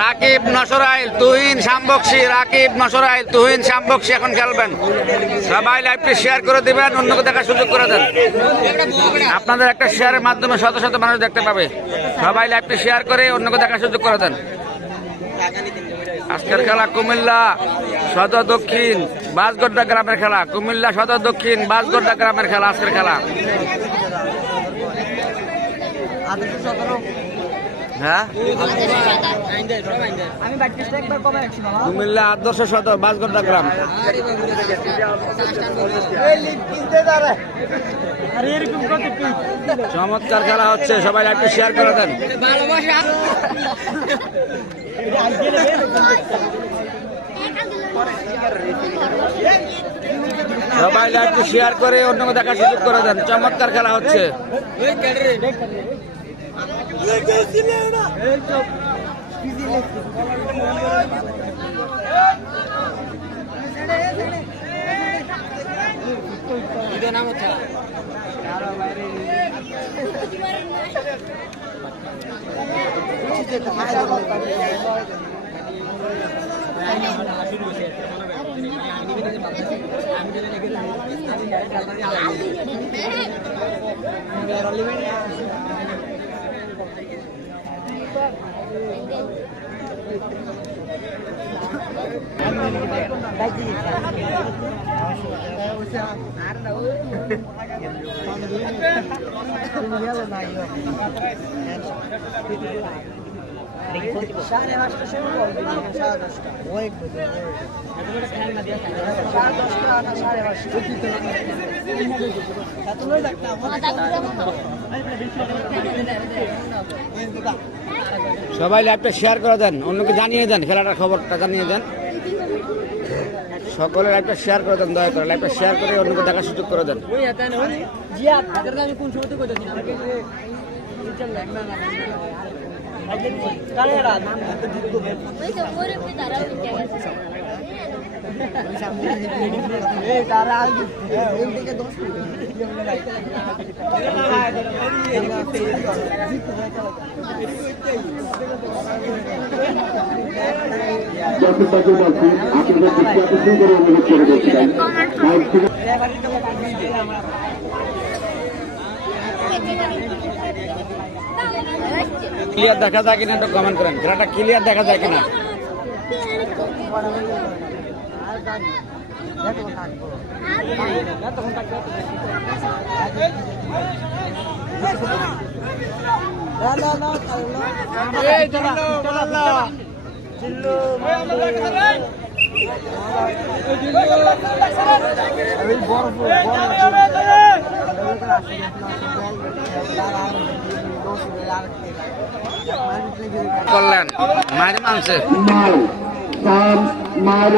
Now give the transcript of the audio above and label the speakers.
Speaker 1: রাকিব নসরাইল, তুহিন শামবক্সি রাকিব নসরাইল, তুহিন শামবক্সি এখন খেলবেন। সবাই লাইভটি শেয়ার করে দিবেন, অন্যকে দেখার সুযোগ করে দেন। আপনাদের একটা শেয়ারের মাধ্যমে শত শত মানুষ দেখতে পাবে। সবাই লাইভটি শেয়ার করে, অন্যকে দেখার সুযোগ করে দেন। আজকের খেলা কুমিল্লা, সদর দক্ষিণ, বাসগড্ডা গ্রামের খেলা। কুমিল্লা, সদর দক্ষিণ, বাসগড্ডা গ্রামের খেলা, আজকের খেলা। হ্যাঁ? কুমিল্লা বাসগড্ডা গ্রাম। চমৎকার খেলা হচ্ছে সবাই একটু শেয়ার করে দেন। সবাই একটু শেয়ার করে অন্যকে দেখার সুযোগ করে দেন। চমৎকার খেলা হচ্ছে।
Speaker 2: নাম হচ্ছে আমি সাড়ে পাঁচটা শুরু করবি সাড়ে দশটা ওই সাড়ে দশটা না সাড়ে পাঁচটা এত লই লাগতা
Speaker 1: সবাই ল্যাপটা শেয়ার করে দেন অন্যকে জানিয়ে দেন খেলাটার খবরটা জানিয়ে দেন সকলে লাইভটা শেয়ার করে দেন দয়া করে লাইভটা শেয়ার করে অন্যকে দেখার সুযোগ করে দেন
Speaker 2: তারা
Speaker 1: ক্লিয়ার দেখা যায় কিনা একটু কমেন্ট করেন। খেলাটা ক্লিয়ার দেখা যায় কিনা?
Speaker 2: না।
Speaker 1: করলেন মারি মানছে
Speaker 3: মাল